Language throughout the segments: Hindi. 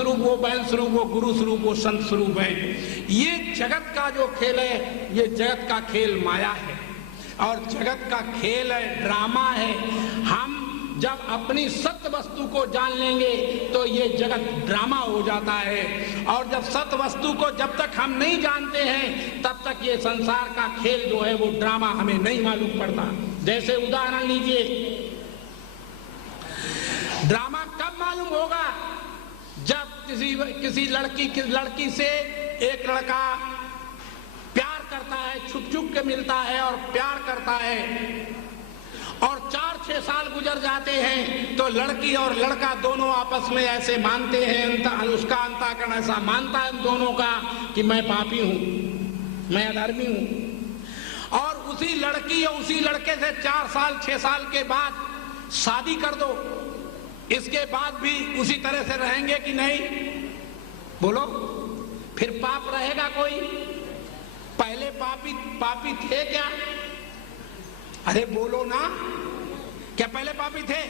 स्वरूप, वो बैल स्वरूप, वो गुरु स्वरूप, वो संत स्वरूप है। ये जगत का जो खेल है, ये जगत का खेल माया है और जगत का खेल है, ड्रामा है। हम जब अपनी सत्य वस्तु को जान लेंगे तो ये जगत ड्रामा हो जाता है, और जब सत्य वस्तु को जब तक हम नहीं जानते हैं तब तक ये संसार का खेल जो है वो ड्रामा हमें नहीं मालूम पड़ता। जैसे उदाहरण लीजिए, ड्रामा कब मालूम होगा? जब किसी लड़की से एक लड़का प्यार करता है, छुप छुप के मिलता है और प्यार करता है, और 4-6 साल गुजर जाते हैं तो लड़की और लड़का दोनों आपस में ऐसे मानते हैं, उसका अंतःकरण ऐसा मानता है उन दोनों का कि मैं पापी हूं, मैं अधर्मी हूं। और उसी लड़की और उसी लड़के से 4 साल 6 साल के बाद शादी कर दो, इसके बाद भी उसी तरह से रहेंगे कि नहीं? बोलो, फिर पाप रहेगा कोई? पहले पापी थे क्या? अरे बोलो ना, क्या पहले पापी थे?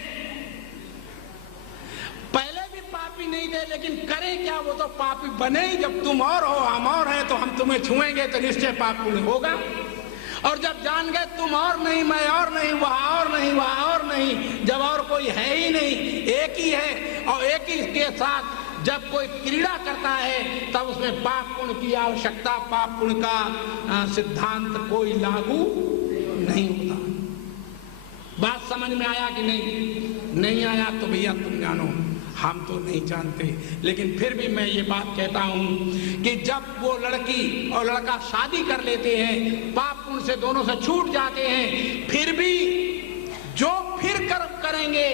पहले भी पापी नहीं थे, लेकिन करें क्या? वो तो पापी बने ही। जब तुम और हो हम और हैं तो हम तुम्हें छुएंगे तो निश्चय पाप पुण्य होगा। और जब जान गए तुम और नहीं, मैं और नहीं, वहां और नहीं, वहां और नहीं, जब और कोई है ही नहीं, एक ही है, और एक ही के साथ जब कोई क्रीड़ा करता है तब उसमें पाप पुण्य की आवश्यकता, पाप पुण्य का सिद्धांत कोई लागू नहीं होता। बात समझ में आया कि नहीं? नहीं आया तो भैया तुम जानो, हम तो नहीं जानते। लेकिन फिर भी मैं ये बात कहता हूं कि जब वो लड़की और लड़का शादी कर लेते हैं, पाप पुण्य से दोनों से छूट जाते हैं, फिर भी जो फिर कर्म करेंगे,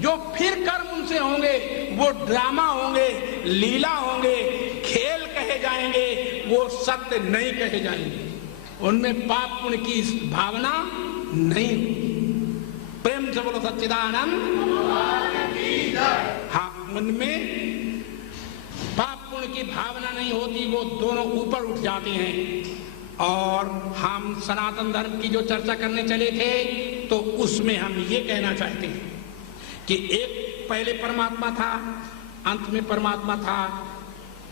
जो फिर कर्म उनसे होंगे, वो ड्रामा होंगे, लीला होंगे, खेल कहे जाएंगे, वो सत्य नहीं कहे जाएंगे। उनमें पाप पुण्य की भावना नहीं। प्रेम से बोलो सच्चिदानंद। हाँ, उनमें पाप पुण्य की भावना नहीं होती, वो दोनों ऊपर उठ जाते हैं। और हम सनातन धर्म की जो चर्चा करने चले थे तो उसमें हम ये कहना चाहते हैं कि एक पहले परमात्मा था, अंत में परमात्मा था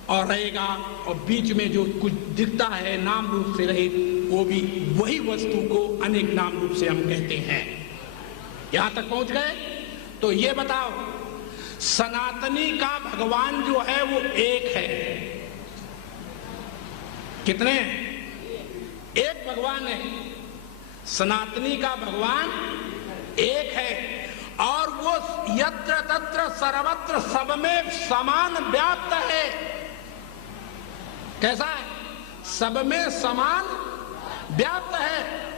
और रहेगा, और बीच में जो कुछ दिखता है नाम रूप से रहित, वो भी वही वस्तु को अनेक नाम रूप से हम कहते हैं। यहां तक पहुंच गए? तो ये बताओ, सनातनी का भगवान जो है वो एक है। कितने? एक भगवान है। सनातनी का भगवान एक है, और वो यत्र तत्र सर्वत्र सब में समान व्याप्त है। कैसा है? सब में समान व्याप्त है।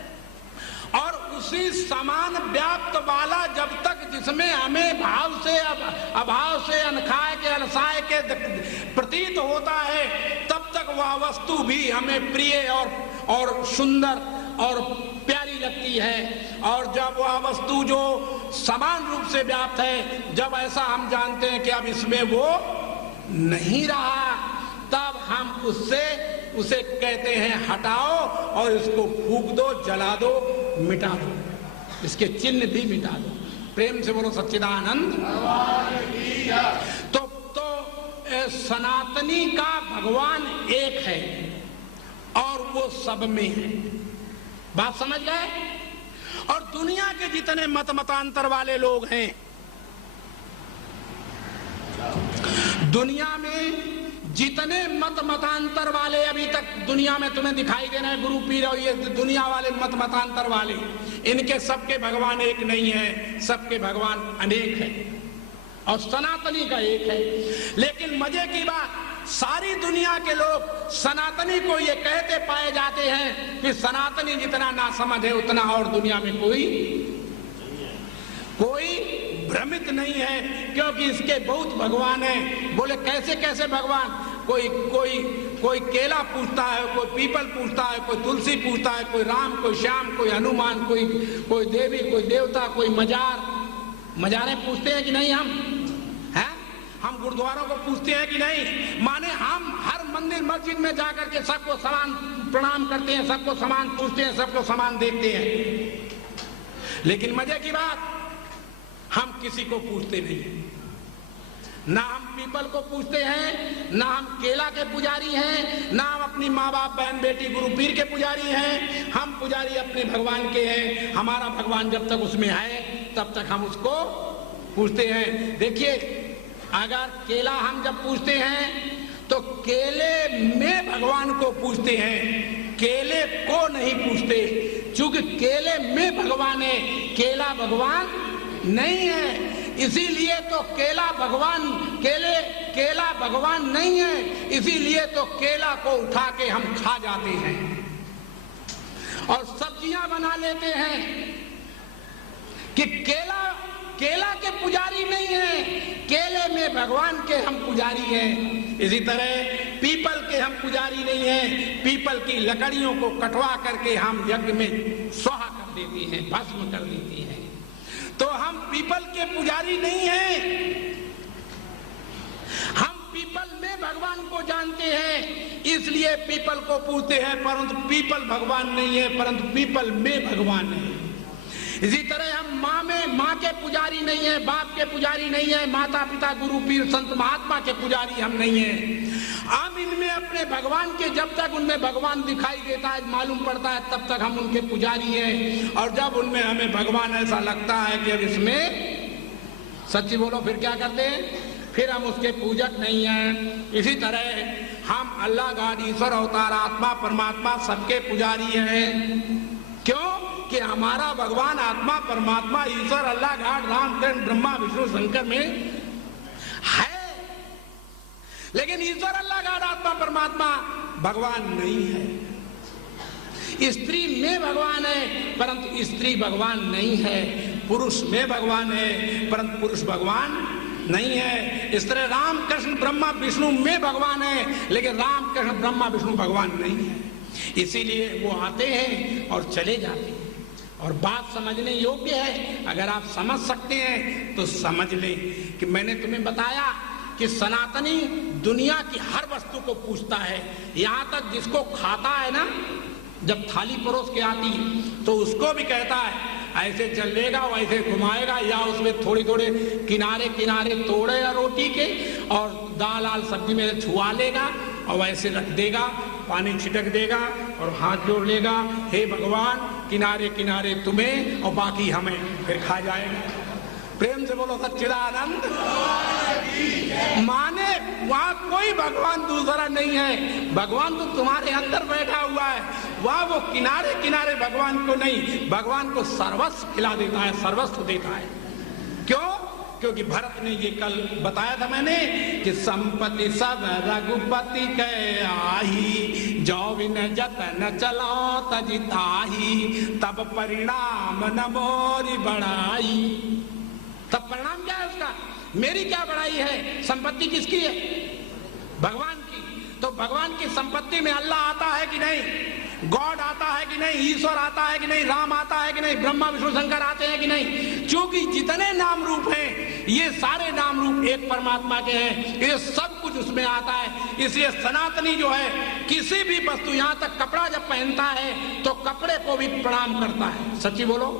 और उसी समान व्याप्त वाला जब तक जिसमें हमें भाव से अभाव से अनखाए के अलसाए के प्रतीत होता है, तब तक वह वस्तु भी हमें प्रिय और सुंदर और प्यारी लगती है। और जब वह वस्तु जो समान रूप से व्याप्त है, जब ऐसा हम जानते हैं कि अब इसमें वो नहीं रहा, तब हम उसे कहते हैं हटाओ और इसको फूंक दो, जला दो, मिटा दो, इसके चिन्ह भी मिटा दो। प्रेम से बोलो सच्चिदानंद। तो सनातनी का भगवान एक है और वो सब में है। बात समझ गए? और दुनिया के जितने मतांतर वाले लोग हैं, दुनिया में जितने मतांतर वाले अभी तक दुनिया में तुम्हें दिखाई दे रहे हैं, गुरु पीर और ये दुनिया वाले मतांतर वाले, इनके सबके भगवान एक नहीं है, सबके भगवान अनेक है और सनातनी का एक है। लेकिन मजे की बात, सारी दुनिया के लोग सनातनी को ये कहते पाए जाते हैं कि सनातनी जितना ना समझ है उतना और दुनिया में कोई भ्रमित नहीं है, क्योंकि इसके बहुत भगवान हैं। बोले कैसे कैसे भगवान? कोई केला पूछता है, कोई पीपल पूछता है, कोई तुलसी पूछता है, कोई राम, कोई श्याम, कोई हनुमान, कोई देवी, कोई देवता, कोई मजारे पूछते हैं कि नहीं? हम गुरुद्वारों को पूछते हैं कि नहीं? माने हम हर मंदिर मस्जिद में जाकर के सबको समान प्रणाम करते हैं, सबको समान पूछते हैं, सबको समान देखते हैं। लेकिन मजे की बात, हम किसी को पूछते नहीं, ना हम पीपल को पूजते हैं, ना हम केला के पुजारी हैं, ना हम अपनी माँ बाप बहन बेटी गुरु पीर के पुजारी हैं। हम पुजारी अपने भगवान के हैं। हमारा भगवान जब तक उसमें है तब तक हम उसको पूजते हैं। देखिए, अगर केला हम जब पूजते हैं तो केले में भगवान को पूजते हैं, केले को नहीं पूजते, क्योंकि केले में भगवान है, केला भगवान नहीं है। इसीलिए तो केला भगवान नहीं है, इसीलिए तो केला को उठा के हम खा जाते हैं और सब्जियां बना लेते हैं कि केला के पुजारी नहीं है, केले में भगवान के हम पुजारी हैं। इसी तरह पीपल के हम पुजारी नहीं हैं, पीपल की लकड़ियों को कटवा करके हम यज्ञ में स्वाहा कर देती हैं, भस्म कर देती हैं। तो हम पीपल के पुजारी नहीं हैं, हम पीपल में भगवान को जानते हैं, इसलिए पीपल को पूजते हैं, परंतु पीपल भगवान नहीं है, परंतु पीपल में भगवान है। इसी तरह हम माँ के पुजारी नहीं है, बाप के पुजारी नहीं है, माता पिता गुरु पीर संत महात्मा के पुजारी हम नहीं है। हम इनमें अपने भगवान के, जब तक उनमें भगवान दिखाई देता है, मालूम पड़ता है, तब तक हम उनके पुजारी हैं। और जब उनमें हमें भगवान ऐसा लगता है कि अब इसमें सच्ची बोलो, फिर क्या करते हैं? फिर हम उसके पूजक नहीं हैं। इसी तरह हम अल्लाह गॉड ईश्वर अवतार आत्मा परमात्मा सबके पुजारी हैं। क्यों? कि हमारा भगवान आत्मा परमात्मा ईश्वर अल्लाह गॉड राम कृष्ण ब्रह्मा विष्णु शंकर में है, लेकिन ईश्वर अल्लाह गॉड आत्मा परमात्मा भगवान नहीं है। स्त्री में भगवान है, परंतु स्त्री भगवान नहीं है। पुरुष में भगवान है, परंतु पुरुष भगवान नहीं है। इस तरह राम कृष्ण ब्रह्मा विष्णु में भगवान है, लेकिन राम कृष्ण ब्रह्मा विष्णु भगवान नहीं है। इसीलिए वो आते हैं और चले जाते हैं। और बात समझने योग्य है, अगर आप समझ सकते हैं तो समझ लें कि मैंने तुम्हें बताया कि सनातनी दुनिया की हर वस्तु को पूछता है, यहाँ तक जिसको खाता है ना, जब थाली परोस के आती है तो उसको भी कहता है ऐसे चलेगा, वैसे घुमाएगा, या उसमें थोड़ी थोड़े किनारे किनारे तोड़ेगा रोटी के और दाल आल सब्जी में छुआ लेगा और वैसे रख देगा, पानी छिटक देगा और हाथ जोड़ लेगा, हे भगवान किनारे किनारे तुम्हें और बाकी हमें, फिर खा जाएगा। प्रेम से बोलो सच्चिदानंद। माने वहां कोई भगवान दूसरा नहीं है, भगवान तो तुम्हारे अंदर बैठा हुआ है। वहां वो किनारे किनारे भगवान को नहीं, भगवान को सर्वस्व खिला देता है, सर्वस्व देता है। क्यों? क्योंकि भरत ने ये कल बताया था मैंने कि संपत्ति सब रघुपति के आही, जो बिन जतन चलो तजिताही, तब परिणाम न मोरी बढ़ाई। तब परिणाम क्या है उसका? मेरी क्या बढ़ाई है? संपत्ति किसकी है? भगवान की। तो भगवान की संपत्ति में अल्लाह आता है कि नहीं, गॉड आता है कि नहीं, ईश्वर आता है कि नहीं, राम आता है कि नहीं, ब्रह्मा विष्णु शंकर आते हैं कि नहीं? क्योंकि जितने नाम रूप हैं ये सारे नाम रूप एक परमात्मा के हैं, ये सब कुछ उसमें आता है। इसलिए सनातनी जो है किसी भी वस्तु, यहाँ तक कपड़ा जब पहनता है तो कपड़े को भी प्रणाम करता है। सच्ची बोलो।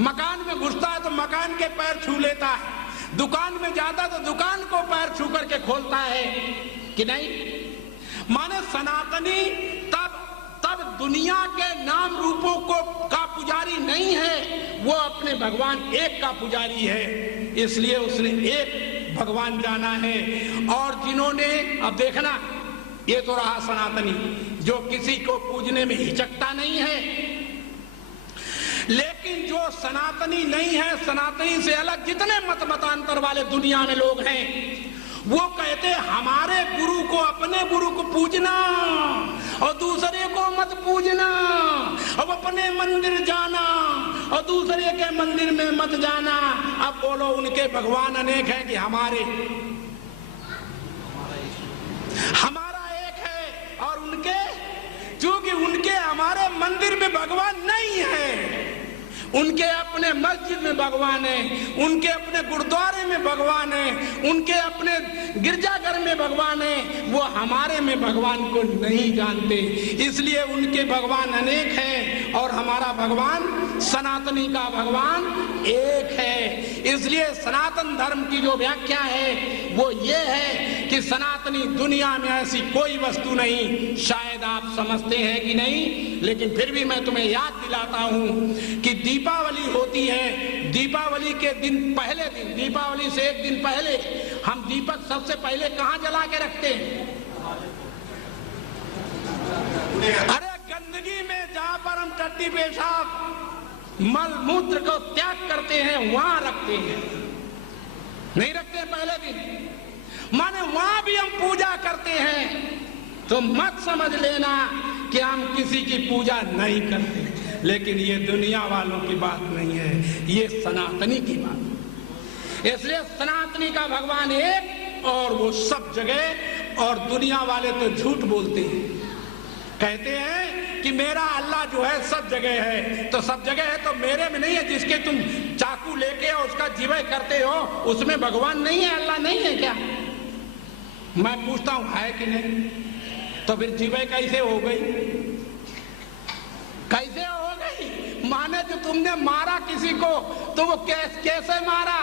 मकान में घुसता है तो मकान के पैर छू लेता है, दुकान में जाता तो दुकान को पैर छू करके खोलता है कि नहीं? माने सनातनी तब दुनिया के नाम रूपों को का पुजारी नहीं है, वो अपने भगवान एक का पुजारी है। इसलिए उसने एक भगवान जाना है। और जिन्होंने, अब देखना, ये तो रहा सनातनी जो किसी को पूजने में हिचकता नहीं है, लेकिन जो सनातनी नहीं है, सनातनी से अलग जितने मत मतांतर वाले दुनिया में लोग हैं, वो कहते हमारे गुरु को, अपने गुरु को पूजना और दूसरे को मत पूजना, अब अपने मंदिर जाना और दूसरे के मंदिर में मत जाना। अब बोलो, उनके भगवान अनेक हैं कि हमारा एक है, और उनके, क्योंकि उनके हमारे मंदिर में भगवान नहीं है, उनके अपने मस्जिद में भगवान है, उनके अपने गुरुद्वारे में भगवान है, उनके अपने गिरजाघर में भगवान है। वो हमारे में भगवान को नहीं जानते, इसलिए उनके भगवान अनेक हैं और हमारा भगवान सनातनी का भगवान एक है। इसलिए सनातन धर्म की जो व्याख्या है वो ये है कि सनातनी दुनिया में ऐसी कोई वस्तु नहीं। शायद आप समझते हैं कि नहीं, लेकिन फिर भी मैं तुम्हें याद दिलाता हूं कि दीपावली होती है। दीपावली के दिन पहले दिन, दीपावली से एक दिन पहले हम दीपक सबसे पहले कहां जला के रखते हैं? अरे गंदगी में, जहां पर हम टट्टी पेशाब मल मूत्र को त्याग करते हैं वहां रखते हैं, नहीं रखते पहले दिन। माने वहां भी हम पूजा करते हैं। तो मत समझ लेना कि हम किसी की पूजा नहीं करते, लेकिन ये दुनिया वालों की बात नहीं है, ये सनातनी की बात। इसलिए सनातनी का भगवान एक और वो सब जगह, और दुनिया वाले तो झूठ बोलते हैं, कहते हैं कि मेरा अल्लाह जो है सब जगह है। तो सब जगह है तो मेरे में नहीं है? जिसके तुम चाकू लेके और उसका जीवे करते हो उसमें भगवान नहीं है, अल्लाह नहीं है क्या? मैं पूछता हूं है कि नहीं? तो फिर जीवे कैसे हो गई? कैसे हो गई? माने जो तुमने मारा किसी को तो वो कैसे मारा?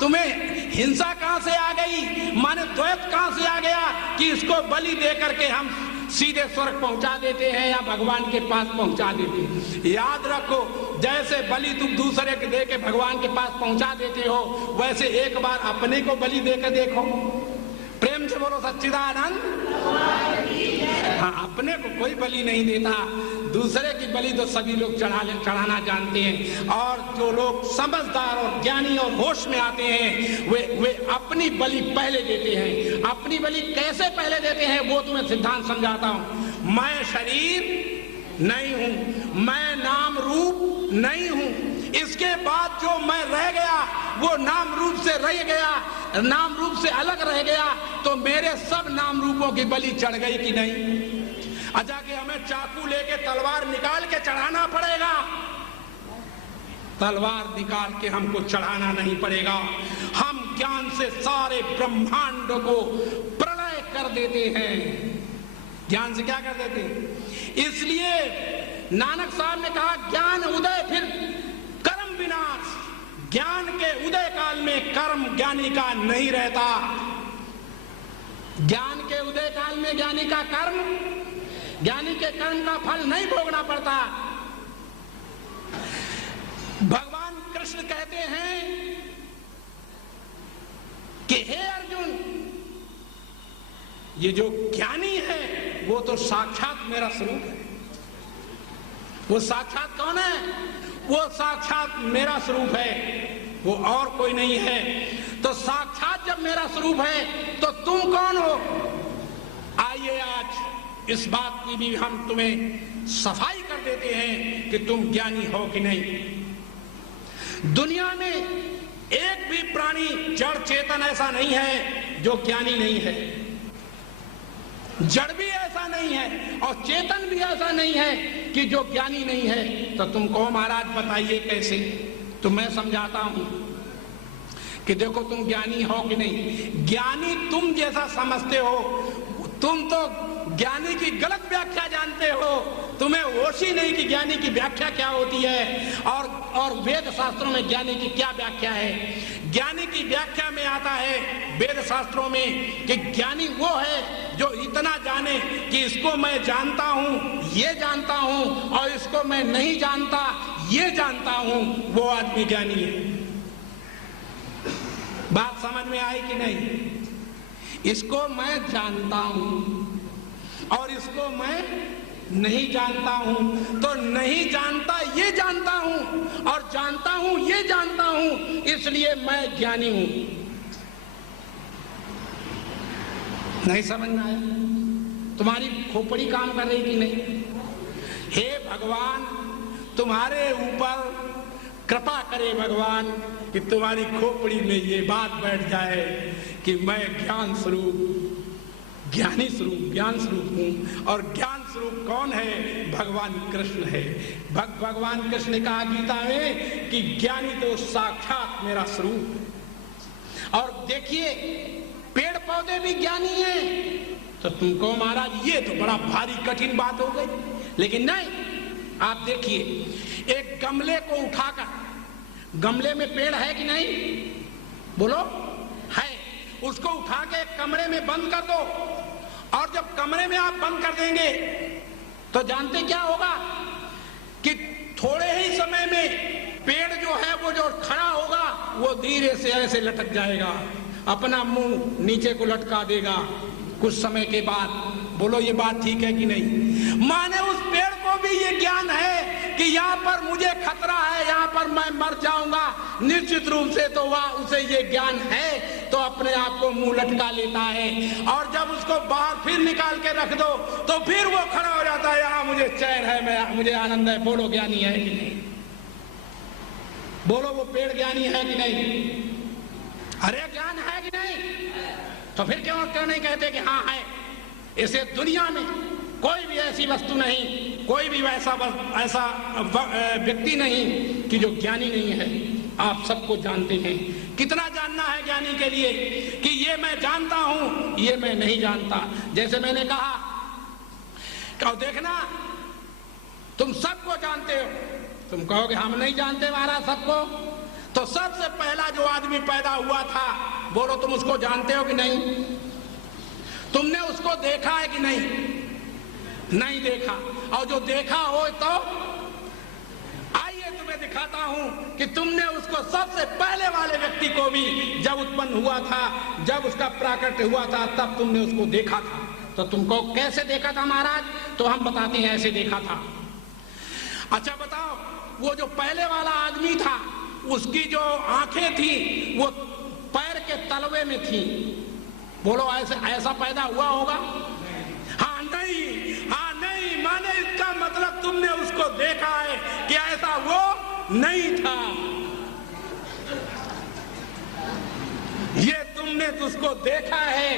तुम्हें हिंसा कहां से आ गई? माने द्वैत कहां से आ गया कि इसको बलि दे करके हम सीधे स्वर्ग पहुंचा देते हैं या भगवान के पास पहुंचा देते हैं? याद रखो, जैसे बलि तुम दूसरे के दे के भगवान के पास पहुंचा देते हो, वैसे एक बार अपने को बलि देकर देखो। प्रेम से बोलो सच्चिदानंद। हाँ, अपने को कोई बलि नहीं देता, दूसरे की बलि तो सभी लोग चढ़ाना जानते हैं। और जो लोग समझदार और ज्ञानी और होश में आते हैं वे अपनी बलि पहले देते हैं। अपनी बलि कैसे पहले देते हैं वो तुम्हें सिद्धांत समझाता हूं। मैं शरीर नहीं हूं, मैं नाम रूप नहीं हूं, इसके बाद जो मैं रह गया वो नाम रूप से रह गया, नाम रूप से अलग रह गया, तो मेरे सब नाम रूपों की बलि चढ़ गई कि नहीं? अच्छा कि हमें चाकू लेके तलवार निकाल के चढ़ाना पड़ेगा? तलवार निकाल के हमको चढ़ाना नहीं पड़ेगा। हम ज्ञान से सारे ब्रह्मांड को प्रलय कर देते हैं। ज्ञान से क्या कर देते हैं? इसलिए नानक साहब ने कहा ज्ञान उदय फिर कर्म विनाश। ज्ञान के उदय काल में कर्म ज्ञानी का नहीं रहता। ज्ञान के उदय काल में ज्ञानी का कर्म, ज्ञानी के कर्म का फल नहीं भोगना पड़ता। भगवान कृष्ण कहते हैं कि हे अर्जुन, ये जो ज्ञानी है वो तो साक्षात मेरा स्वरूप है। वो साक्षात कौन है? वो साक्षात मेरा स्वरूप है, वो और कोई नहीं है। तो साक्षात जब मेरा स्वरूप है तो तुम कौन हो? आइए आज इस बात की भी हम तुम्हें सफाई कर देते हैं कि तुम ज्ञानी हो कि नहीं। दुनिया में एक भी प्राणी जड़ चेतन ऐसा नहीं है जो ज्ञानी नहीं है। जड़ भी ऐसा नहीं है और चेतन भी ऐसा नहीं है कि जो ज्ञानी नहीं है। तो तुम कहो महाराज बताइए कैसे? तो मैं समझाता हूं कि देखो तुम ज्ञानी हो कि नहीं। ज्ञानी तुम जैसा समझते हो, तुम तो ज्ञानी की गलत व्याख्या जानते हो। तुम्हें होश ही नहीं कि ज्ञानी की व्याख्या क्या होती है और वेद शास्त्रों में ज्ञानी की क्या व्याख्या है। ज्ञानी की व्याख्या में आता है वेद शास्त्रों में कि ज्ञानी वो है जो इतना जाने कि इसको मैं जानता हूं, ये जानता हूं, और इसको मैं नहीं जानता, ये जानता हूं, वो आदमी ज्ञानी है। बात समझ में आई कि नहीं? इसको मैं जानता हूं और इसको मैं नहीं जानता हूं। तो नहीं जानता ये जानता हूं और जानता हूं ये जानता हूं, इसलिए मैं ज्ञानी हूं। नहीं समझ में आया? तुम्हारी खोपड़ी काम कर रही कि नहीं? हे भगवान, तुम्हारे ऊपर कृपा करे भगवान कि तुम्हारी खोपड़ी में ये बात बैठ जाए कि मैं ज्ञान स्वरूप ज्ञानी स्वरूप, ज्ञान स्वरूप हूं। और ज्ञान स्वरूप कौन है? भगवान कृष्ण है। भगवान कृष्ण ने कहा गीता में कि ज्ञानी तो साक्षात मेरा स्वरूप है। और देखिए पेड़ पौधे भी ज्ञानी हैं। तो तुमको महाराज ये तो बड़ा भारी कठिन बात हो गई, लेकिन नहीं, आप देखिए एक गमले को उठाकर, गमले में पेड़ है कि नहीं? बोलो, है। उसको उठा के एक कमरे में बंद कर दो, और जब कमरे में आप बंद कर देंगे तो जानते क्या होगा कि थोड़े ही समय में पेड़ जो है वो जो खड़ा होगा वो धीरे से ऐसे लटक जाएगा, अपना मुंह नीचे को लटका देगा कुछ समय के बाद। बोलो ये बात ठीक है कि नहीं? माने उस पेड़ को भी ये ज्ञान है कि यहाँ पर मुझे खतरा है, यहाँ पर मैं मर जाऊंगा निश्चित रूप से, तो वह उसे ये ज्ञान है, तो अपने आप को मुंह लटका लेता है। और जब उसको बाहर फिर निकाल के रख दो तो फिर वो खड़ा हो जाता है, यहाँ मुझे चैन है, मैं मुझे आनंद है। बोलो ज्ञानी है कि नहीं? बोलो वो पेड़ ज्ञानी है कि नहीं? अरे ज्ञान है कि नहीं? तो फिर क्यों नहीं कहते कि हाँ है? इसे दुनिया में कोई भी ऐसी वस्तु नहीं, कोई भी ऐसा व्यक्ति नहीं कि जो ज्ञानी नहीं है। आप सबको जानते हैं। कितना जानना है ज्ञानी के लिए कि ये मैं जानता हूं, ये मैं नहीं जानता। जैसे मैंने कहा, क्या देखना तुम सबको जानते हो, तुम कहोगे हम नहीं जानते महाराज सबको। तो सबसे पहला जो आदमी पैदा हुआ था, बोलो तुम उसको जानते हो कि नहीं? तुमने उसको देखा है कि नहीं? नहीं देखा। और जो देखा हो तो आइए तुम्हें दिखाता हूं कि तुमने उसको सबसे पहले वाले व्यक्ति को भी जब उत्पन्न हुआ था, जब उसका प्राकट्य हुआ था, तब तुमने उसको देखा था। तो तुमको कैसे देखा था महाराज? तो हम बताते हैं ऐसे देखा था। अच्छा बताओ, वो जो पहले वाला आदमी था उसकी जो आंखें थी वो पैर के तलवे में थी। बोलो ऐसा पैदा हुआ होगा? हाँ नहीं, हाँ नहीं, माने इसका मतलब तुमने उसको देखा है कि ऐसा वो नहीं था। ये तुमने उसको देखा है,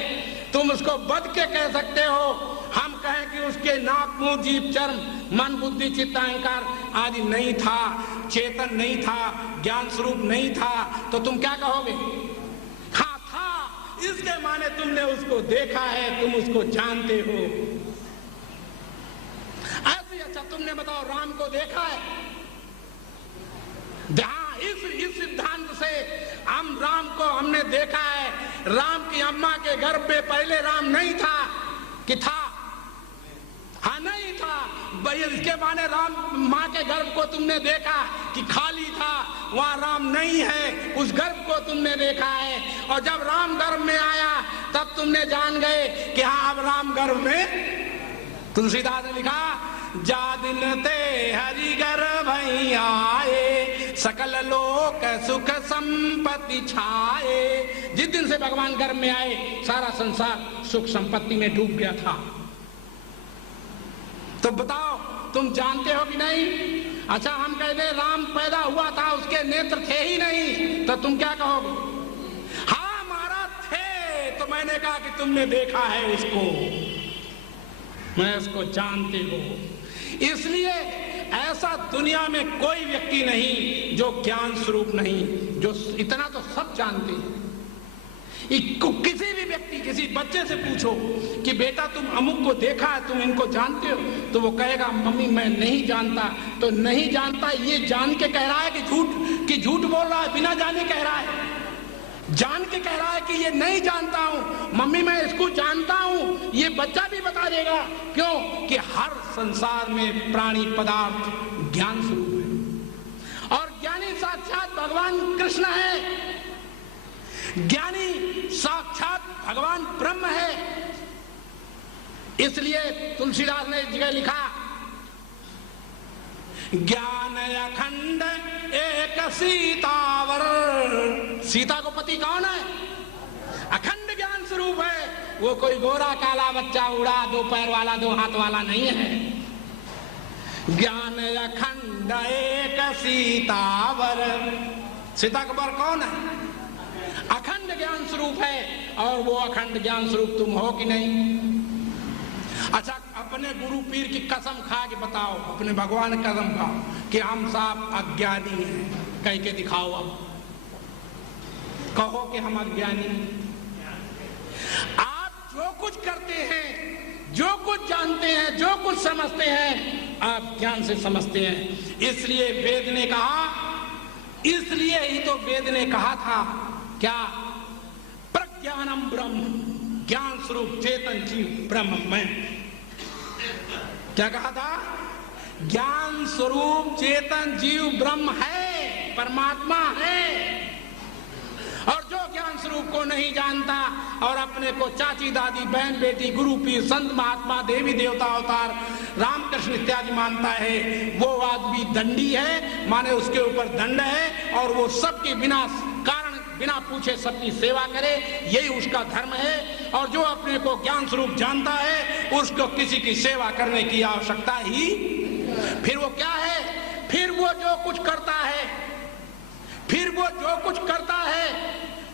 तुम उसको बद के कह सकते हो। हम कहें कि उसके नाक, मुंह, जीभ, चर्म, मन, बुद्धि, चित्त, अहंकार आदि नहीं था, चेतन नहीं था, ज्ञान स्वरूप नहीं था, तो तुम क्या कहोगे? हाँ था, इसके माने तुमने उसको देखा है, तुम उसको जानते हो। ऐसे अच्छा तुमने बताओ राम को देखा है? हाँ, इस सिद्धांत से हम राम को हमने देखा है। राम की अम्मा के गर्भ में पहले राम नहीं था कि था? हाँ नहीं था। भाई इसके माने राम माँ के गर्भ को तुमने देखा कि खाली था, वहां राम नहीं है, उस गर्भ को तुमने देखा है। और जब राम गर्भ में आया तब तुमने जान गए कि हाँ अब राम गर्भ में। तुलसीदास ने लिखा, जा दिन ते हरि गर्भ आए, सकल लोक सुख संपत्ति छाए। जिस दिन से भगवान गर्भ में आए सारा संसार सुख संपत्ति में डूब गया था। तो बताओ तुम जानते हो कि नहीं? अच्छा हम कहते राम पैदा हुआ था, उसके नेत्र थे ही नहीं, तो तुम क्या कहोगे? हाँ महाराज थे। तो मैंने कहा कि तुमने देखा है उसको, मैं उसको जानते हो। इसलिए ऐसा दुनिया में कोई व्यक्ति नहीं जो ज्ञान स्वरूप नहीं, जो इतना तो सब जानते हैं। किसी भी व्यक्ति, किसी बच्चे से पूछो कि बेटा तुम अमुक को देखा है, तुम इनको जानते हो, तो वो कहेगा मम्मी मैं नहीं जानता। तो नहीं जानता ये जान के कह रहा है कि झूठ बोल रहा है? बिना जाने कह रहा है, जान के कह रहा है कि ये नहीं जानता हूं मम्मी, मैं इसको जानता हूं। ये बच्चा भी बता देगा। क्यों? कि हर संसार में प्राणी पदार्थ ज्ञान स्वरूप है, और ज्ञानी साक्षात भगवान कृष्ण है। ज्ञानी साक्षात भगवान ब्रह्म है। इसलिए तुलसीदास ने इस जगह लिखा, ज्ञान अखंड एक सीतावर। सीता को पति कौन है? अखंड ज्ञान स्वरूप है। वो कोई गोरा काला बच्चा उड़ा, दो पैर वाला दो हाथ वाला नहीं है। ज्ञान अखंड एक सीतावर। सीता का वर कौन है? अखंड अखंड ज्ञान स्वरूप है, और वो अखंड ज्ञान स्वरूप तुम हो कि नहीं? अच्छा, अपने गुरु पीर की कसम खा के बताओ, अपने भगवान की कसम खाओ कि हम साहब अज्ञानी हैं, कह के दिखाओ। अब कहो कि हम अज्ञानी। आप जो कुछ करते हैं, जो कुछ जानते हैं, जो कुछ समझते हैं, आप ज्ञान से समझते हैं। इसलिए वेद ने कहा, इसलिए ही तो वेद ने कहा था क्या? प्रज्ञानम ब्रह्म, ज्ञान स्वरूप चेतन जीव ब्रह्म में। क्या कहा था? ज्ञान स्वरूप चेतन जीव ब्रह्म है, परमात्मा है। और जो ज्ञान स्वरूप को नहीं जानता और अपने को चाची दादी बहन बेटी गुरु पीर संत महात्मा देवी देवता अवतार रामकृष्ण इत्यादि मानता है, वो आदमी दंडी है, माने उसके ऊपर दंड है, और वो सबके बिना कारण बिना पूछे सबकी सेवा करे, यही उसका धर्म है। और जो अपने को ज्ञान स्वरूप जानता है, उसको किसी की सेवा करने की आवश्यकता ही। फिर वो क्या है? फिर वो जो कुछ करता है, फिर वो जो कुछ करता है,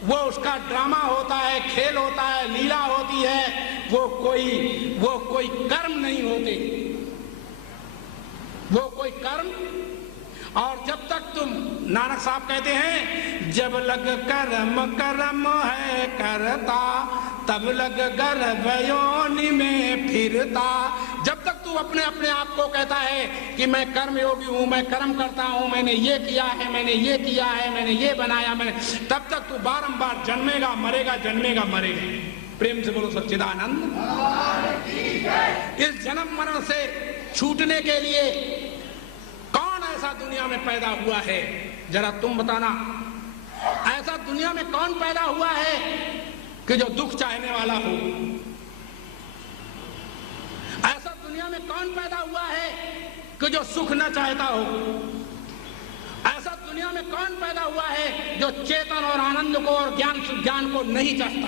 वो उसका ड्रामा होता है, खेल होता है, लीला होती है। वो कोई कर्म नहीं होते, वो कोई कर्म। और जब तक तुम, नानक साहब कहते हैं, जब लग कर्म कर्म है करता, तब लग गर्भ योनि में फिरता। जब तक तू अपने अपने आप को कहता है कि मैं कर्म योगी हूँ, मैं कर्म करता हूँ, मैंने ये किया है, मैंने ये किया है, मैंने ये बनाया, मैंने, तब तक तू बारंबार जन्मेगा मरेगा, जन्मेगा मरेगा। प्रेम से बोलो सच्चिदानंद। इस जन्म मरण से छूटने के लिए कौन ऐसा दुनिया में पैदा हुआ है? जरा तुम बताना, ऐसा दुनिया में कौन पैदा हुआ है कि जो दुख चाहने वाला हो? ऐसा दुनिया में कौन पैदा हुआ है कि जो सुख न चाहता हो? ऐसा दुनिया में कौन पैदा हुआ है जो चेतन और आनंद को और ज्ञान को नहीं चाहता?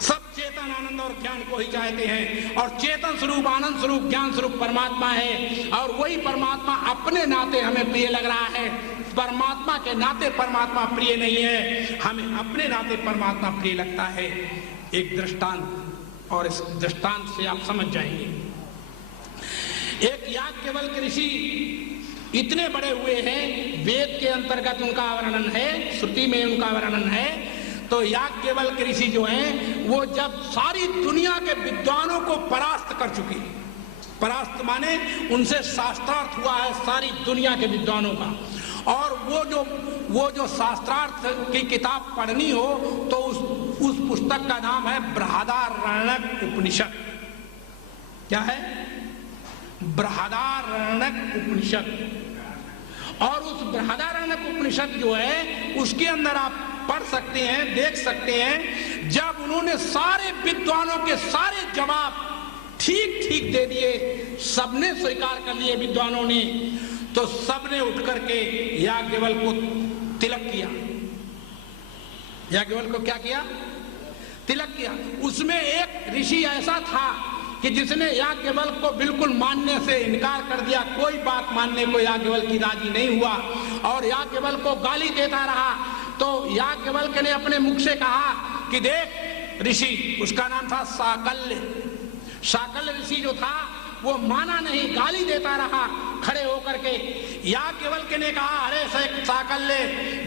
सब चेतन आनंद और ज्ञान को ही चाहते हैं, और चेतन स्वरूप आनंद स्वरूप ज्ञान स्वरूप परमात्मा है। और वही परमात्मा अपने नाते हमें प्रिय लग रहा है, परमात्मा के नाते परमात्मा प्रिय नहीं है, हमें अपने नाते परमात्मा प्रिय लगता है। एक दृष्टांत, और इस दृष्टांत से आप समझ जाएंगे। एक याज्ञवल्क्य ऋषि इतने बड़े हुए हैं, वेद के अंतर्गत उनका वर्णन है, श्रुति में उनका वर्णन है। तो याज्ञवल्क्य ऋषि जो हैं, वो जब सारी दुनिया के विद्वानों को परास्त कर चुके, परास्त माने उनसे शास्त्रार्थ हुआ है सारी दुनिया के विद्वानों का, और वो जो शास्त्रार्थ की किताब पढ़नी हो तो उस पुस्तक का नाम है बृहदारण्यक उपनिषद। क्या है? बृहदारण्यक उपनिषद। और उस बृहदारण्यक उपनिषद जो है, उसके अंदर आप पढ़ सकते हैं, देख सकते हैं, जब उन्होंने सारे विद्वानों के सारे जवाब ठीक ठीक दे दिए, सबने स्वीकार कर लिए विद्वानों ने, तो सबने उठ करके याज्ञवल्क्य को तिलक किया। याज्ञवल्क्य को क्या किया? तिलक किया। उसमें एक ऋषि ऐसा था कि जिसने याज्ञवल्क्य को बिल्कुल मानने से इनकार कर दिया, कोई बात मानने को याज्ञवल्क्य की राजी नहीं हुआ, और याज्ञवल्क्य को गाली देता रहा। तो याज्ञवल्क्य ने अपने मुख से कहा कि देख ऋषि, उसका नाम था साकल्य, साकल्य ऋषि जो था वो माना नहीं, गाली देता रहा खड़े होकर के। याज्ञवल्क्य ने कहा, अरे साकल्य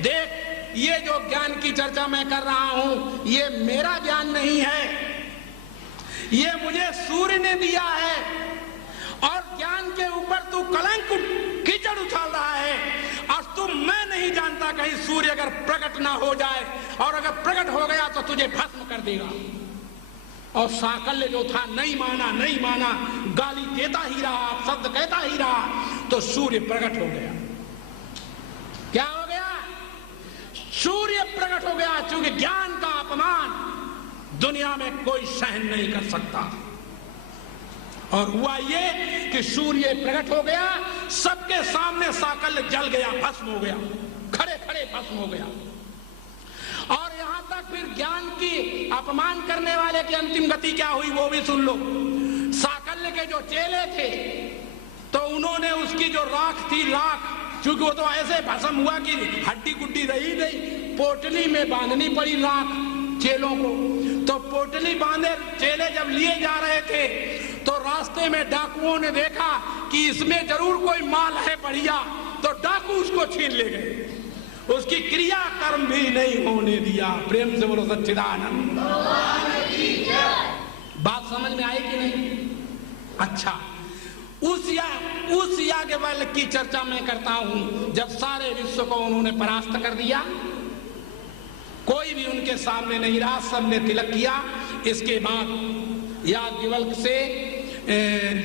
देख, ये जो ज्ञान की चर्चा मैं कर रहा हूं, ये मेरा ज्ञान नहीं है, ये मुझे सूर्य ने दिया है, और ज्ञान के ऊपर तू कलंक कीचड़ उछाल रहा है। और तुम, मैं नहीं जानता, कहीं सूर्य अगर प्रकट ना हो जाए, और अगर प्रकट हो गया तो तुझे भस्म कर देगा। और साकल्य जो था, नहीं माना, नहीं माना, गाली देता ही रहा, शब्द कहता ही रहा, तो सूर्य प्रकट हो गया। क्या हो गया? सूर्य प्रकट हो गया, क्योंकि ज्ञान का अपमान दुनिया में कोई सहन नहीं कर सकता। और हुआ ये कि सूर्य प्रकट हो गया, सबके सामने साकल्य जल गया, भस्म हो गया, खड़े खड़े भस्म हो गया। और यहां तक फिर ज्ञान की अपमान करने वाले की अंतिम गति क्या हुई वो भी सुन लो। साकल्य के जो चेले थे, तो उन्होंने उसकी जो राख थी, राख, क्योंकि वो तो ऐसे भस्म हुआ कि हड्डी गुड्डी रही नहीं, पोटली में बांधनी पड़ी राख चेलों को। तो पोटली बांधे चेले जब लिए जा रहे थे तो रास्ते में डाकुओं ने देखा कि इसमें जरूर कोई माल है बढ़िया, तो डाकू उसको छीन ले गए, उसकी क्रिया कर्म भी नहीं होने दिया। प्रेम से बोलो सच्चिदानंद। बात समझ में आई कि नहीं? अच्छा, उस याज्ञवल्क्य की चर्चा मैं करता हूं जब सारे विश्व को उन्होंने परास्त कर दिया, कोई भी उनके सामने नहीं रहा, सबने तिलक किया। इसके बाद याज्ञवल्क्य से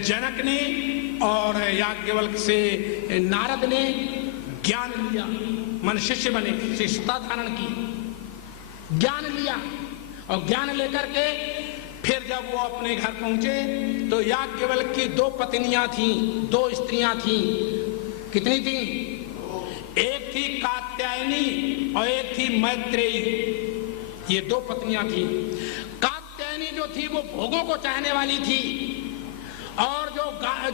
जनक ने और याज्ञवल्क्य से नारद ने ज्ञान लिया, मन शिष्य बने, शिष्यता धारण की, ज्ञान लिया। और ज्ञान लेकर के फिर जब वो अपने घर पहुंचे तो याज्ञवल्क्य की 2 पत्नियां थीं, 2 स्त्रियां थीं। कितनी थी? एक थी कात्यायनी और एक थी मैत्रेयी। ये 2 पत्नियां थी। कात्यायनी जो थी वो भोगों को चाहने वाली थी, और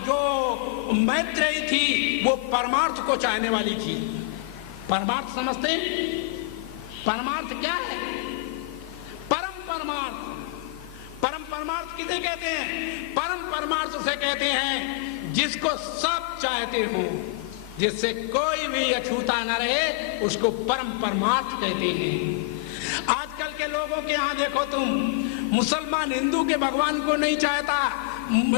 जो मैत्रेयी थी वो परमार्थ को चाहने वाली थी। परमार्थ समझते? परमार्थ क्या है? परम परमार्थ। परम परमार्थ किसे कहते हैं? परम परमार्थ उसे कहते हैं जिसको सब चाहते हो, जिससे कोई भी अछूता न रहे, उसको परम परमार्थ कहते हैं। आजकल के लोगों के यहाँ देखो तुम, मुसलमान हिंदू के भगवान को नहीं चाहता,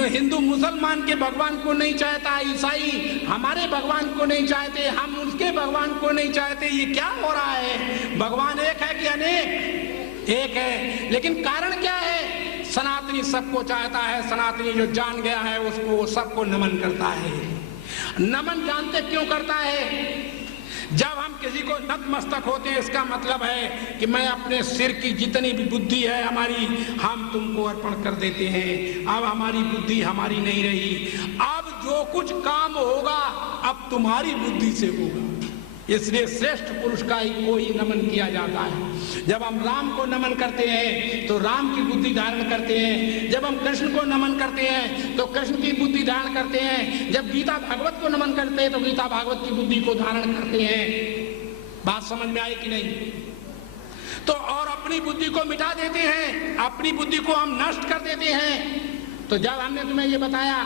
हिंदू मुसलमान के भगवान को नहीं चाहता, ईसाई हमारे भगवान को नहीं चाहते, हम उसके भगवान को नहीं चाहते। ये क्या हो रहा है? भगवान एक है कि अनेक? एक है। लेकिन कारण क्या है? सनातनी सबको चाहता है, सनातनी जो जान गया है उसको सबको नमन करता है। नमन जानते क्यों करता है? जब हम किसी को नतमस्तक होते हैं, इसका मतलब है कि मैं अपने सिर की जितनी भी बुद्धि है हमारी, हम तुमको अर्पण कर देते हैं। अब हमारी बुद्धि हमारी नहीं रही, अब जो कुछ काम होगा अब तुम्हारी बुद्धि से होगा। इसलिए श्रेष्ठ पुरुष का ही कोई नमन किया जाता है। जब हम राम को नमन करते हैं तो राम की बुद्धि धारण करते हैं, जब हम कृष्ण को नमन करते हैं तो कृष्ण की बुद्धि धारण करते हैं, जब गीता भागवत को नमन करते हैं तो गीता भागवत की बुद्धि को धारण करते हैं। बात समझ में आई कि नहीं? तो और अपनी बुद्धि को मिटा देते हैं, अपनी बुद्धि को हम नष्ट कर देते हैं। तो जब हमने तुम्हें ये बताया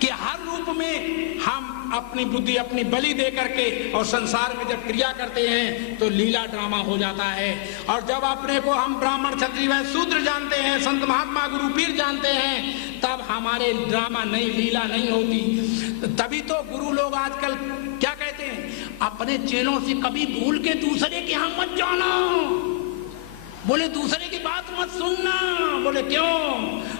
कि हर रूप में हम अपनी बुद्धि अपनी बलि दे करके और संसार में जब क्रिया करते हैं तो लीला ड्रामा हो जाता है। और जब अपने को हम ब्राह्मण क्षत्रिय व शूद्र जानते हैं, संत महात्मा गुरु पीर जानते हैं, तब हमारे ड्रामा नहीं, लीला नहीं होती। तभी तो गुरु लोग आजकल क्या कहते हैं? अपने चेलों से कभी भूल के दूसरे के यहाँ मत जाना। बोले दूसरे की बात मत सुनना। बोले क्यों?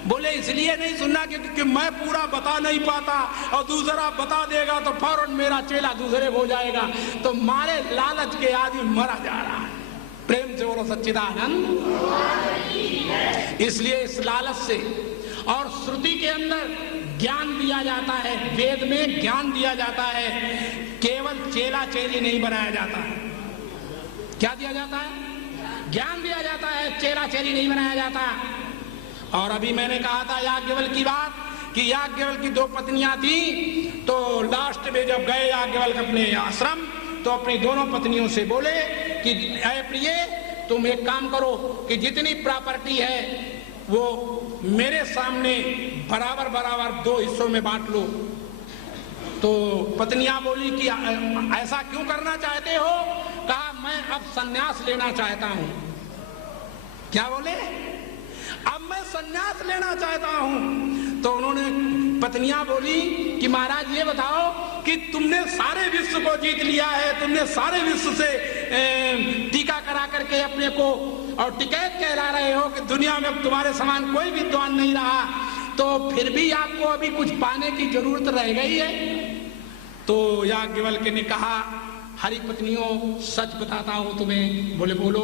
बोले इसलिए नहीं सुनना क्योंकि मैं पूरा बता नहीं पाता और दूसरा बता देगा तो फौरन मेरा चेला दूसरे हो जाएगा। तो मारे लालच के आदमी मरा जा रहा है। प्रेम से बोलो सच्चिदानंद। इसलिए इस लालच से, और श्रुति के अंदर ज्ञान दिया जाता है, वेद में ज्ञान दिया जाता है, केवल चेला चेली नहीं बनाया जाता। क्या दिया जाता है? ज्ञान दिया जाता है, चेला चेली नहीं बनाया जाता। और अभी मैंने कहा था याज्ञवल्क्य की बात कि याज्ञवल्क्य की 2 पत्नियां थी, तो लास्ट में जब गए याज्ञवल्क्य अपने आश्रम तो अपनी दोनों पत्नियों से बोले कि ऐ प्रिय, तुम एक काम करो कि जितनी प्रॉपर्टी है वो मेरे सामने बराबर बराबर 2 हिस्सों में बांट लो। तो पत्नियां बोली कि ऐसा क्यों करना चाहते हो? कहा मैं अब संन्यास लेना चाहता हूं। क्या बोले? अब मैं संन्यास लेना चाहता हूं। तो उन्होंने पत्नियां बोली कि महाराज ये बताओ कि तुमने सारे विश्व को जीत लिया है, तुमने सारे विश्व से टीका करा करके अपने को और टिकैत कहला रहे हो कि दुनिया में तुम्हारे समान कोई विद्वान नहीं रहा, तो फिर भी आपको अभी कुछ पाने की जरूरत रह गई है। तो याज्ञवल्क्य ने कहा हरि पत्नियों सच बताता हूं तुम्हें। बोले बोलो।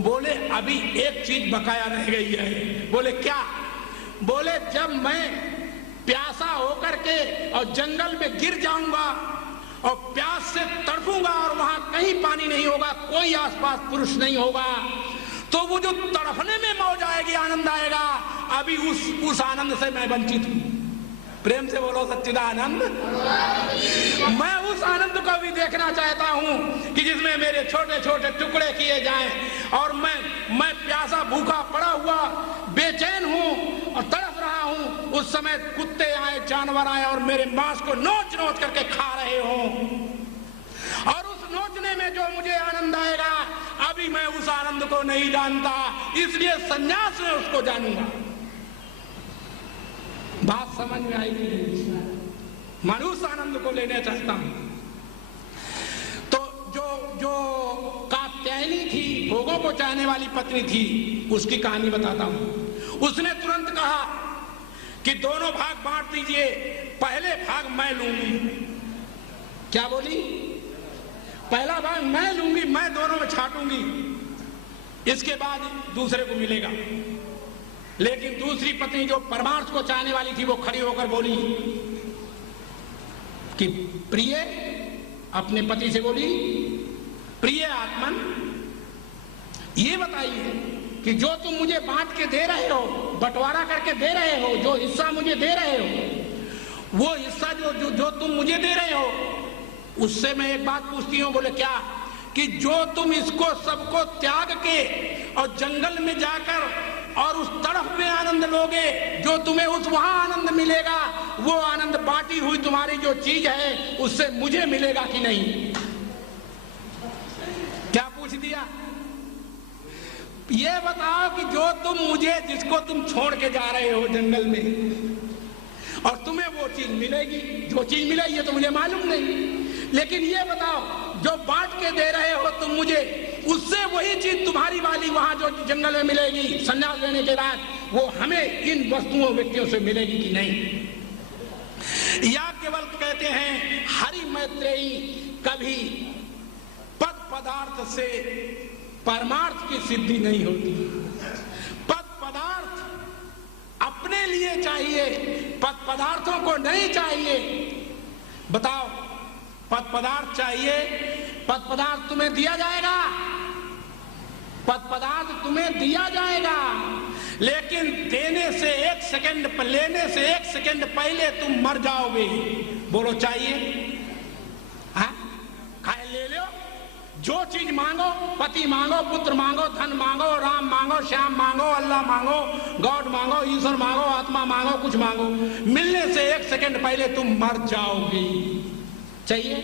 बोले अभी एक चीज बकाया रह गई है। बोले क्या? बोले जब मैं प्यासा होकर के और जंगल में गिर जाऊंगा और प्यास से तड़पूंगा और वहां कहीं पानी नहीं होगा, कोई आसपास पुरुष नहीं होगा, तो वो जो तड़पने में मौज आएगी, आनंद आएगा, अभी उस आनंद से मैं वंचित हूं। प्रेम से बोलो सच्चिदानंद। मैं उस आनंद को भी देखना चाहता हूँ कि जिसमें मेरे छोटे छोटे टुकड़े किए जाएं और मैं प्यासा भूखा पड़ा हुआ बेचैन हूँ और तड़प रहा हूँ, उस समय कुत्ते आए, जानवर आए और मेरे मांस को नोच नोच करके खा रहे हों, और उस नोचने में जो मुझे आनंद आएगा, अभी मैं उस आनंद को नहीं जानता, इसलिए संन्यास में उसको जानूंगा। बात समझ में आएगी? मनुष्य आनंद को लेना चाहता हूं। तो जो कात्यायनी थी, भोगों को चाहने वाली पत्नी थी, उसकी कहानी बताता हूं। उसने तुरंत कहा कि दोनों भाग बांट दीजिए, पहले भाग मैं लूंगी। क्या बोली? पहला भाग मैं लूंगी, मैं दोनों में छाटूंगी, इसके बाद दूसरे को मिलेगा। लेकिन दूसरी पत्नी जो परमार्थ को चाहने वाली थी, वो खड़ी होकर बोली कि प्रिय, अपने पति से बोली, प्रिय आत्मन, ये बताइए कि जो तुम मुझे बांट के दे रहे हो, बंटवारा करके दे रहे हो, जो हिस्सा मुझे दे रहे हो, वो हिस्सा जो तुम मुझे दे रहे हो, उससे मैं एक बात पूछती हूँ। बोले क्या? कि जो तुम इसको सबको त्याग के और जंगल में जाकर और उस तड़फ में आनंद लोगे, जो तुम्हें उस वहां आनंद मिलेगा, वो आनंद बांटी हुई तुम्हारी जो चीज है उससे मुझे मिलेगा कि नहीं? क्या पूछ दिया? ये बताओ कि जो तुम मुझे, जिसको तुम छोड़ के जा रहे हो जंगल में, और तुम्हें वो चीज मिलेगी, जो चीज मिलेगी ये तो मुझे मालूम नहीं, लेकिन ये बताओ जो बांट के दे रहे हो तुम मुझे, उससे वही चीज तुम्हारी वाली वहां जो जंगल में मिलेगी संन्यास लेने के बाद, वो हमें इन वस्तुओं व्यक्तियों से मिलेगी कि नहीं? याज्ञवल्क्य कहते हैं, हरि मैत्रेयी कभी पद पदार्थ से परमार्थ की सिद्धि नहीं होती। पद पदार्थ अपने लिए चाहिए, पद पदार्थों को नहीं चाहिए। बताओ, पद पदार्थ चाहिए, पद पदार्थ तुम्हें दिया जाएगा, पद पदार्थ तुम्हें दिया जाएगा, लेकिन देने से एक सेकंड, लेने से एक सेकंड पहले तुम मर जाओगे। बोलो चाहिए? हाँ, खाए ले लो, जो चीज मांगो, पति मांगो, पुत्र मांगो, धन मांगो, राम मांगो, श्याम मांगो, अल्लाह मांगो, गॉड मांगो, ईश्वर मांगो, आत्मा मांगो, कुछ मांगो, मिलने से एक सेकंड पहले तुम मर जाओगे। चाहिए?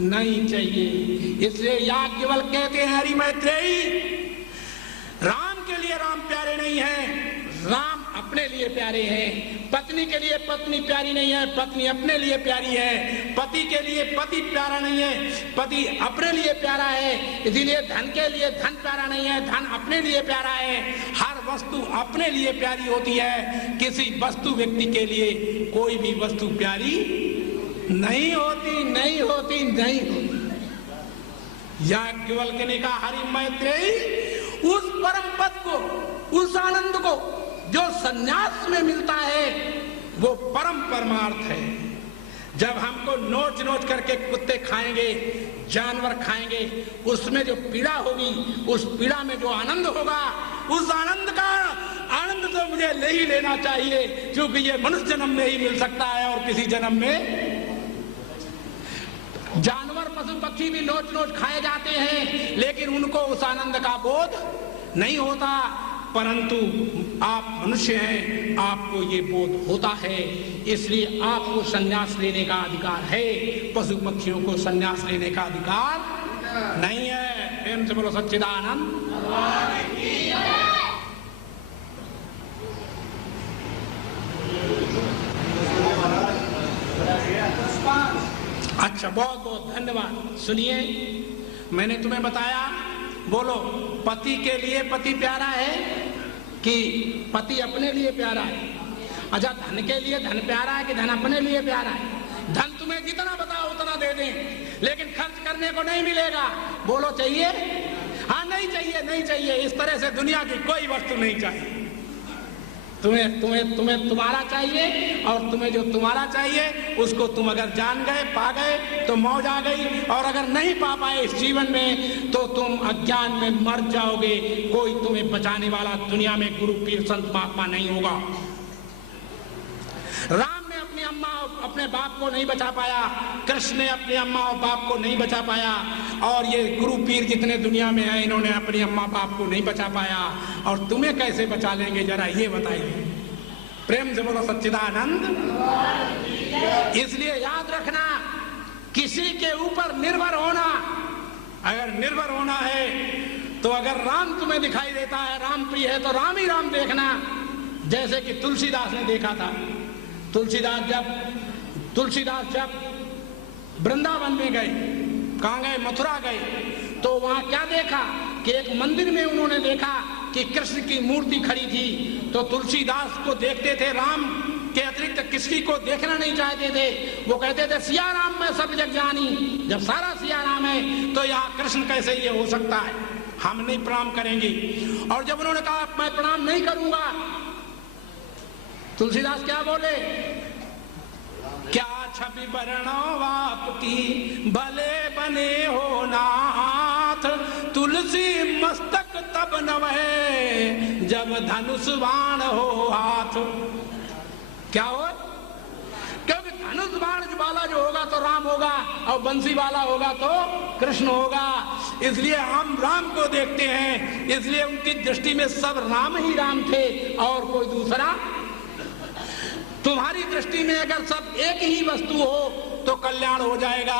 नहीं चाहिए। इसलिए याज्ञवल्क्य कहते हैं, हरि मैत्रेयी, राम के लिए राम प्यारे नहीं है, राम अपने लिए प्यारे हैं। पत्नी के लिए पत्नी प्यारी नहीं है, पत्नी अपने लिए प्यारी है। पति के लिए पति प्यारा नहीं है, पति अपने लिए प्यारा है। इसीलिए धन के लिए धन प्यारा नहीं है, धन अपने लिए प्यारा है। हर वस्तु अपने लिए प्यारी होती है, किसी वस्तु व्यक्ति के लिए कोई भी वस्तु प्यारी नहीं होती, नहीं होती, नहीं होती। याज्ञवल्क्य ने कहा, हरि मैत्रेयी, उस परम पद को, उस आनंद को जो सन्यास में मिलता है, वो परम परमार्थ है। जब हमको नोच नोच करके कुत्ते खाएंगे, जानवर खाएंगे, उसमें जो पीड़ा होगी, उस पीड़ा में जो आनंद होगा, उस आनंद का आनंद तो मुझे ले ही लेना चाहिए, क्योंकि ये मनुष्य जन्म में ही मिल सकता है और किसी जन्म में। जानवर पशु पक्षी भी नोच नोच खाए जाते हैं, लेकिन उनको उस आनंद का बोध नहीं होता, परंतु आप मनुष्य हैं, आपको ये बोध होता है। इसलिए आपको संन्यास लेने का अधिकार है, पशु पक्षियों को संन्यास लेने का अधिकार नहीं है। प्रेम से बोलो सच्चिदानंद। अच्छा, बहुत बहुत धन्यवाद। सुनिए, मैंने तुम्हें बताया, बोलो, पति के लिए पति प्यारा है कि पति अपने लिए प्यारा है? अच्छा, धन के लिए धन प्यारा है कि धन अपने लिए प्यारा है? धन तुम्हें जितना बताओ उतना दे दें, लेकिन खर्च करने को नहीं मिलेगा। बोलो चाहिए? हाँ, नहीं चाहिए, नहीं चाहिए। इस तरह से दुनिया की कोई वस्तु नहीं चाहिए। तुम्हें तुम्हारा चाहिए, और तुम्हें जो तुम्हारा चाहिए उसको तुम अगर जान गए, पा गए तो मौज आ गई, और अगर नहीं पा पाए इस जीवन में तो तुम अज्ञान में मर जाओगे। कोई तुम्हें बचाने वाला दुनिया में गुरु पीर संत महात्मा नहीं होगा। राम ने अपनी अम्मा अपने बाप को नहीं बचा पाया, कृष्ण ने अपने अम्मा और बाप को नहीं बचा पाया, और ये गुरु पीर जितने दुनिया में हैं इन्होंने अपनी अम्मा बाप को नहीं बचा पाया, और तुम्हें कैसे बचा लेंगे जरा ये बताइए। प्रेम से बोलो सच्चिदानंद। इसलिए याद रखना, किसी के ऊपर निर्भर होना, अगर निर्भर होना है तो अगर राम तुम्हें दिखाई देता है, राम प्रिय है, तो राम ही राम देखना, जैसे कि तुलसीदास ने देखा था। तुलसीदास जब वृंदावन में गए, कहाँ गए, मथुरा गए, तो वहां क्या देखा कि एक मंदिर में उन्होंने देखा कि कृष्ण की मूर्ति खड़ी थी। तो तुलसीदास को देखते थे, राम के अतिरिक्त किसी को देखना नहीं चाहते थे। वो कहते थे सिया राम में सब जग जानी, जब सारा सिया राम है तो यहाँ कृष्ण कैसे ये हो सकता है, हम नहीं प्रणाम करेंगे। और जब उन्होंने कहा मैं प्रणाम नहीं करूंगा, तुलसीदास क्या बोले, क्या छवि वर्णो आपकी भले बने हो नाथ, तुलसी मस्तक तब नवहे जब धनुष बाण हो हाथ। क्या हो, क्योंकि धनुष बाण वाला जो होगा तो राम होगा, और बंसी वाला होगा तो कृष्ण होगा। इसलिए हम राम को देखते हैं, इसलिए उनकी दृष्टि में सब राम ही राम थे और कोई दूसरा। तुम्हारी दृष्टि में अगर सब एक ही वस्तु हो तो कल्याण हो जाएगा।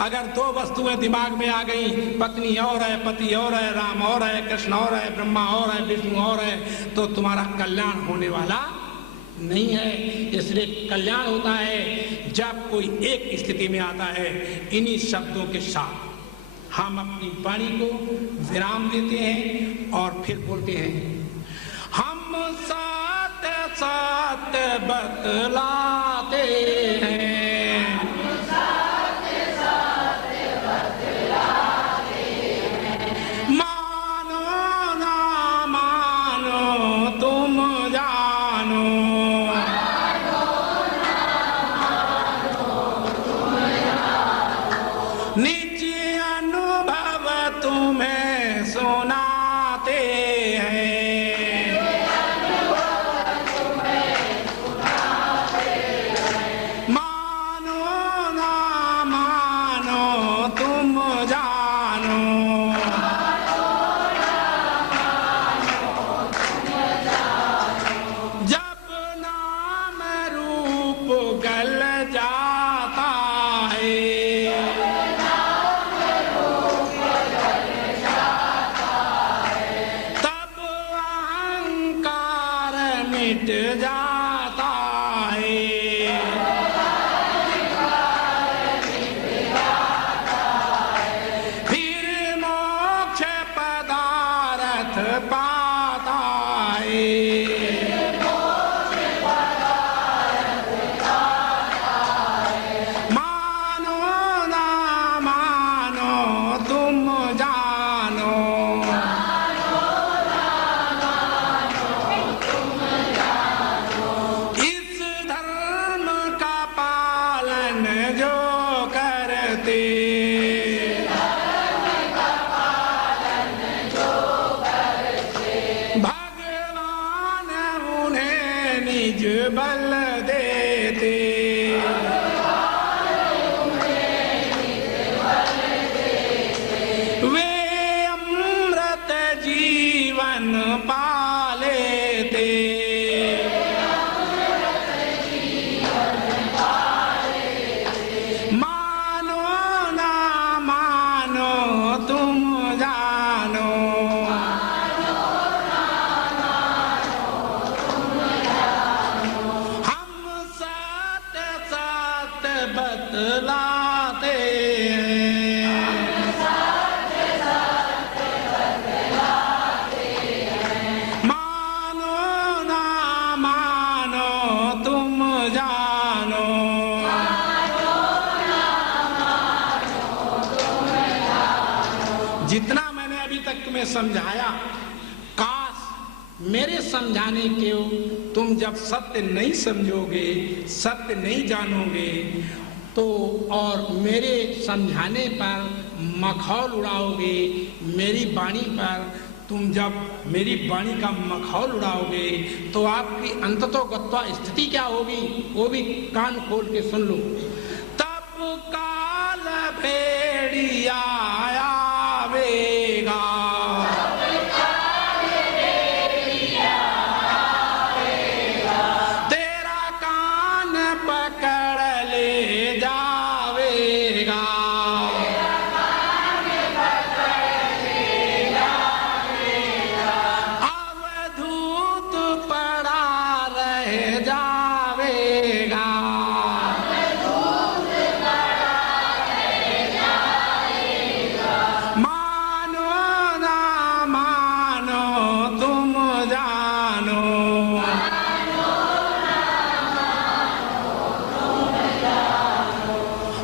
अगर दो वस्तुएं दिमाग में आ गई, पत्नी और है, पति और है, राम और है, कृष्ण और है, ब्रह्मा और है, विष्णु और है, तो तुम्हारा कल्याण होने वाला नहीं है। इसलिए कल्याण होता है जब कोई एक स्थिति में आता है। इन्हीं शब्दों के साथ हम अपनी वाणी को विराम देते हैं और फिर बोलते हैं, हम साथ साथ बतलाते हैं, मानो ना मानो तुम जानो, निज अनुभव तुम्हें सुनाते हैं, मानो ना मानो तुम जानो, जब नाम रूप गल जाता है, तब अहंकार मिट जाता है, फिर मोक्ष पदार्थ पाता है, मानो ना मानो तुम जानो, इस धर्म का पालन जो करते, भगवान उन्हें निज बल देते, वे अमृत जीवन पा लेते, मानो ना मानो तुम जानो, हम साथ साथ बतलाते हैं, मानो ना मानो तुम जानो, जितना मैंने अभी तक तुम्हें समझाया, काश मेरे समझाने के तुम जब सत्य नहीं समझोगे, सत्य नहीं जानोगे, तो और मेरे समझाने पर मखौल उड़ाओगे, मेरी वाणी पर तुम जब मेरी वाणी का मखौल उड़ाओगे तो आपकी अंततोगत्वा स्थिति क्या होगी, वो भी कान खोल के सुन लो। तब काल भेड़िया आवेगा, तेरा कान पकड़ ले जावेगा, अवधूत पड़ा रह जावेगा, मानो ना मानो तुम जानो,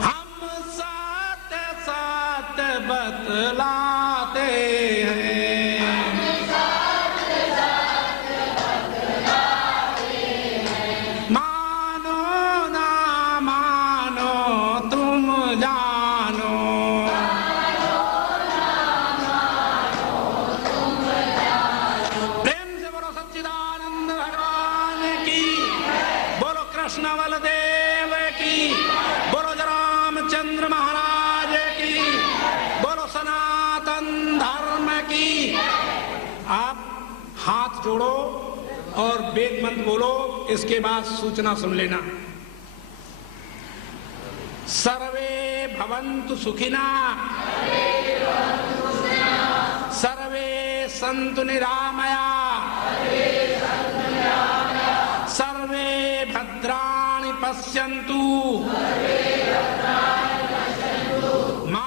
हम सत सत बतलाते हैं, मानो ना मानो तुम जानो, प्रेम से बोलो सच्चिदानंद भगवान की, बोलो कृष्ण बलदेव की, बोलो रामचंद्र महाराज की, बोलो सनातन धर्म की। आप हाथ जोड़ो और वेद मंत्र बोलो, इसके बाद सूचना सुन लेना। सर्वे भवन्तु सुखिना, सर्वे सन्तु निरामया, सर्वे भद्राणि पश्यन्तु, मा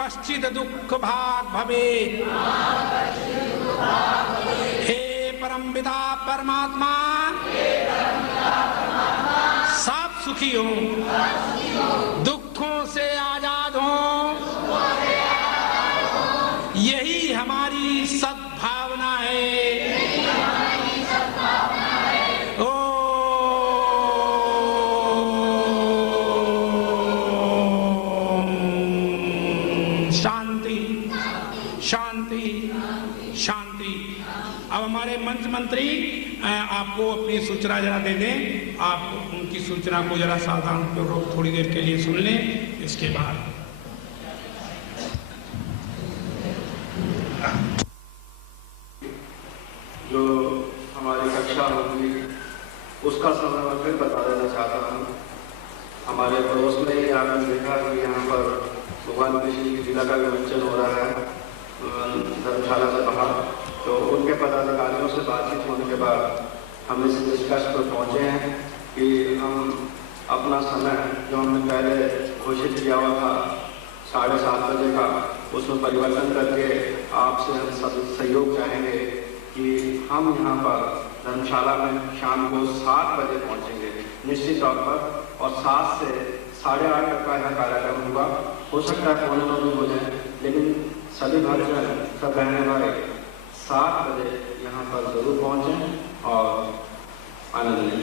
कश्चित् दुःख भाग् भवेत्। हे परम पिता परमात्मा, सब सुखी हो, दुखों से आजाद हो, यही हमारी सद्भावना है। शांति शांति शांति। अब हमारे मंच मंत्री आपको अपनी सूचना जरा दे दें, आप उनकी सूचना को जरा सावधान पूर्वक थोड़ी देर के लिए सुन लें, इसके बाद जो हमारी कक्षा होगी उसका समय मैं फिर बता देना चाहता हूँ। हमारे पड़ोस में ही आपने देखा कि यहाँ पर भगवान कृष्ण की लीला का विमोचन हो रहा है धर्मशाला से बाहर, तो उनके पदाधिकारियों से बातचीत होने के बाद हम इस निष्कर्ष पर पहुँचे हैं कि हम अपना समय जो हमने पहले घोषित किया हुआ था 7:30 बजे का, उसमें परिवर्तन करके आपसे हम सब सहयोग चाहेंगे कि हम यहाँ पर धर्मशाला में शाम को 7 बजे पहुँचेंगे निश्चित तौर पर, और 7 से 8:30 तक का यह कार्यक्रम होगा। हो सकता है 9:45 हो जाए, लेकिन सभी भक्तजन, सब बहने भाई 7 बजे यहाँ पर जरूर पहुँचें और आनंद लें।